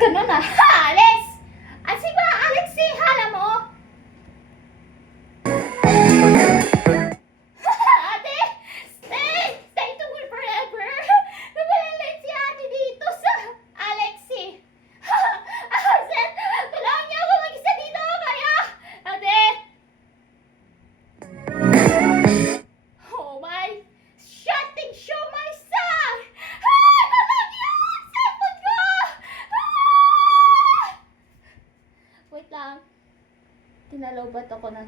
ganun ah. Ha, Alex! At sige ba, Alex, hala mo? Ate! Stay! Stay to me forever! Nabalalay si ate dito sa Alexi. Asen, tulungan niyo ako mag-isa dito kaya! Ate! Oh my! Shutting show my son! Ah! Nalagyan ang cellphone ko! Ah! Wait lang. Tinalobat ako ng...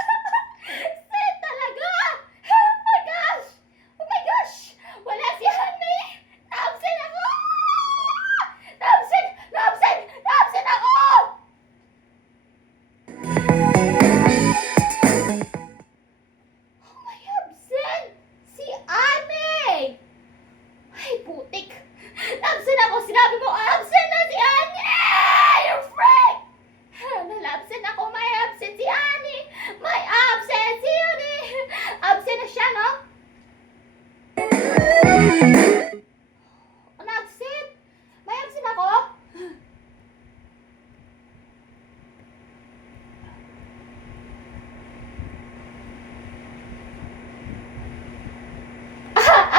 Sad talaga! Oh my gosh! Oh my gosh! Wala si Honey! Na-absent ako! Na-absent! Na-absent! Na-absent ako! Oh my absent! Si Annie! Ay, putik! Na-absent ako! Sinabi mo, absent na si Annie! You freak! Nal-absent ako! May absent si Annie! May absent si Annie! Absent na siya, no? Na-absent? May absent ako?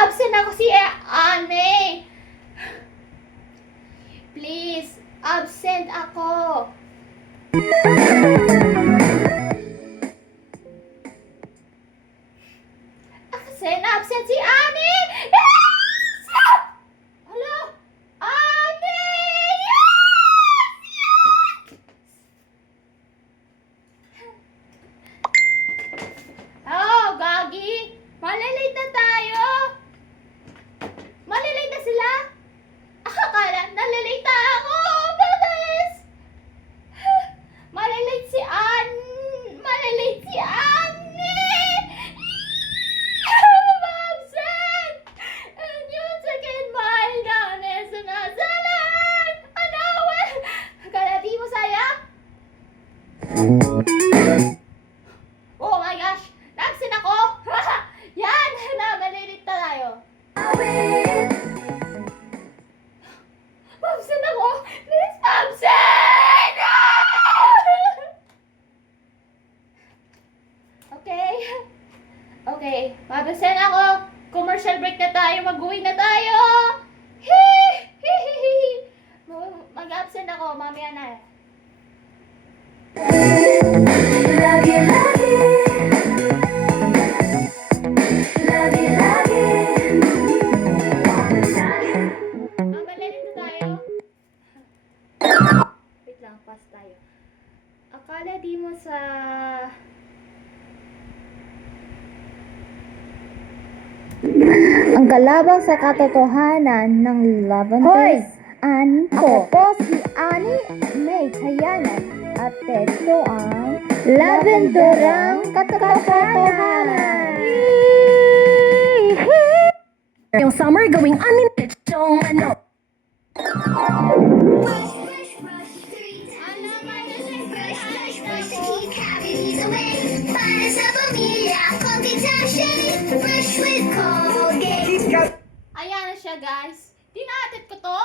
Absent ako si Annie! Please, absent ako! Absent si Annie! Yes! Hello? Annie! Yes! Oh, Gagi! Malilate na tayo! Malilate na sila? Akala, nalilate na ako! Bilis! Malilate si Annie! Malilate si Annie! I'm absent! And you taking my darkness and nazalan! Ano? Akala di mo saya? Oh my gosh! Nabsent ako! Yan! Malilate na tayo! Absent ako! Please, absent! Okay. Okay. Absent ako. Commercial break na tayo. Mag-uwi na tayo. Mag-absent ako. Mamaya na. Lagi, lagi. Lagi, lagi. Mabalilin na tayo. Wait lang. Pass tayo. Akala di mo sa... Ang kalabang sa katotohanan ng Lavenders Ako po si Annie May Kayanan at ito ang Lavenderang Katotohanan. Yung summer gawing unlimited yung ano. Ayan na siya, guys. Tinatid ko to.